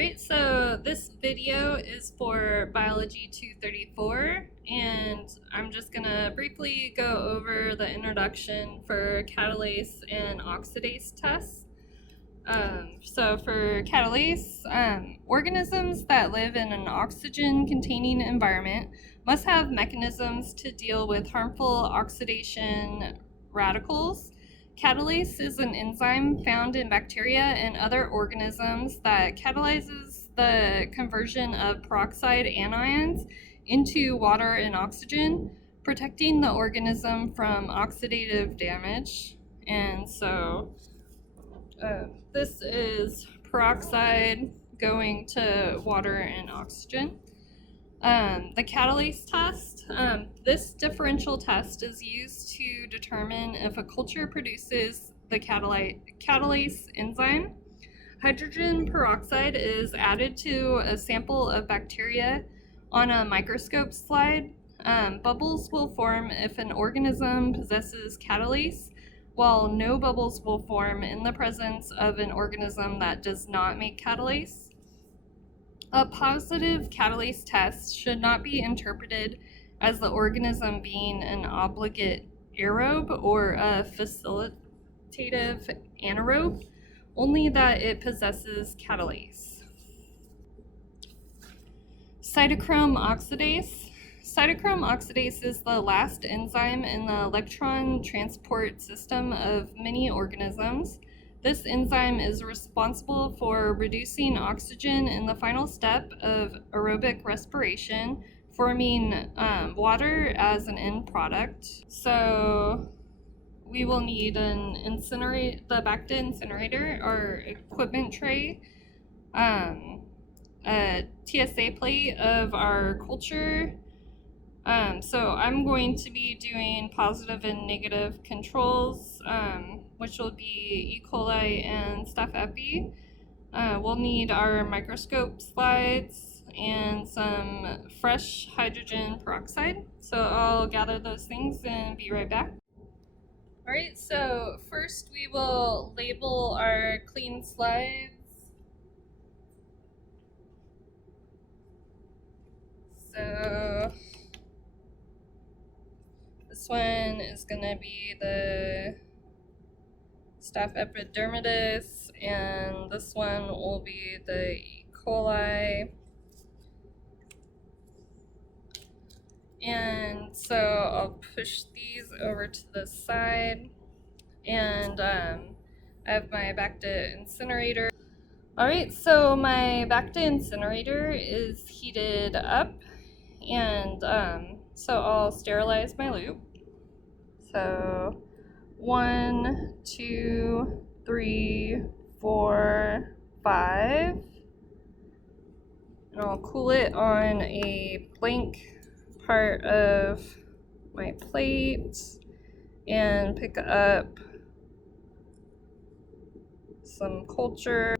Alright, so this video is for Biology 234, and I'm just going to briefly go over the introduction for catalase and oxidase tests. So for catalase, organisms that live in an oxygen-containing environment must have mechanisms to deal with harmful oxidation radicals. Catalase is an enzyme found in bacteria and other organisms that catalyzes the conversion of peroxide anions into water and oxygen, protecting the organism from oxidative damage. And so this is peroxide going to water and oxygen. The catalase test, this differential test is used to determine if a culture produces the catalase enzyme. Hydrogen peroxide is added to a sample of bacteria on a microscope slide. Bubbles will form if an organism possesses catalase, while no bubbles will form in the presence of an organism that does not make catalase. A positive catalase test should not be interpreted as the organism being an obligate aerobe or a facilitative anaerobe, only that it possesses catalase. Cytochrome oxidase. Cytochrome oxidase is the last enzyme in the electron transport system of many organisms. This enzyme is responsible for reducing oxygen in the final step of aerobic respiration, forming water as an end product. So we will need the Bacta incinerator or equipment tray, a TSA plate of our culture. So I'm going to be doing positive and negative controls, which will be E. coli and Staph epi. We'll need our microscope slides and some fresh hydrogen peroxide. So I'll gather those things and be right back. Alright, so first we will label our clean slides. So this one is going to be the Staph epidermidis, and this one will be the E. coli. And so I'll push these over to the side, and I have my Bacta incinerator. Alright, so my Bacta incinerator is heated up, and so I'll sterilize my loop. So 1, 2, 3, 4, 5. And I'll cool it on a blank part of my plate and pick up some culture.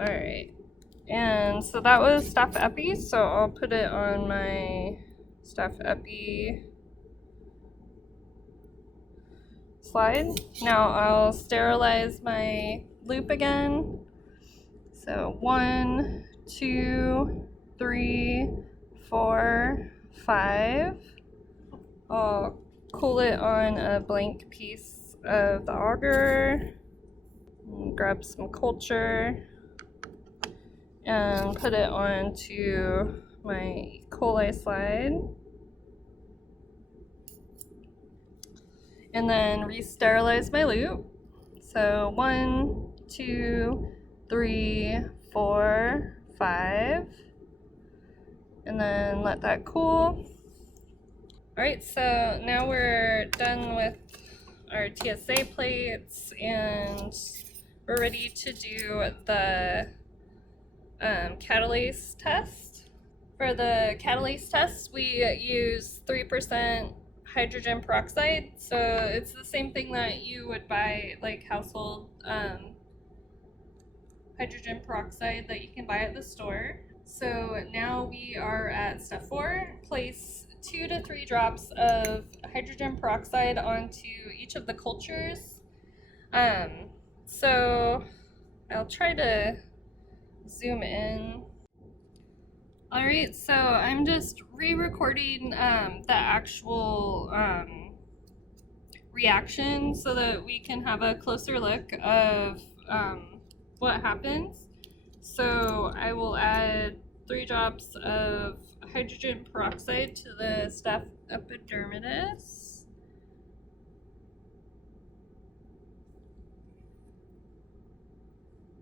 Alright, and so that was Staph epi, so I'll put it on my Staph epi slide. Now I'll sterilize my loop again. So 1, 2, 3, 4, 5. I'll cool it on a blank piece of the agar, and grab some culture and put it onto my E. coli slide. And then re-sterilize my loop. So 1, 2, 3, 4, 5. And then let that cool. Alright, so now we're done with our TSA plates and we're ready to do the catalase test. For the catalase test, we use 3% hydrogen peroxide, so it's the same thing that you would buy, like household hydrogen peroxide that you can buy at the store. So now we are at step 4. Place 2 to 3 drops of hydrogen peroxide onto each of the cultures. So I'll try to zoom in. Alright, so I'm just re-recording the actual reaction so that we can have a closer look of what happens. So I will add 3 drops of hydrogen peroxide to the staph epidermidis.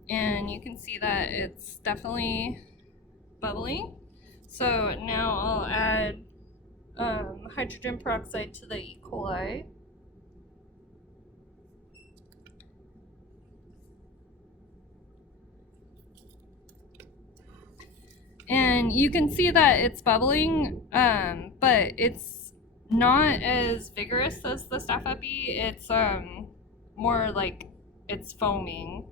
And you can see that it's definitely bubbling. So now I'll add hydrogen peroxide to the E. coli. And you can see that it's bubbling, but it's not as vigorous as the staph epi. It's more like it's foaming.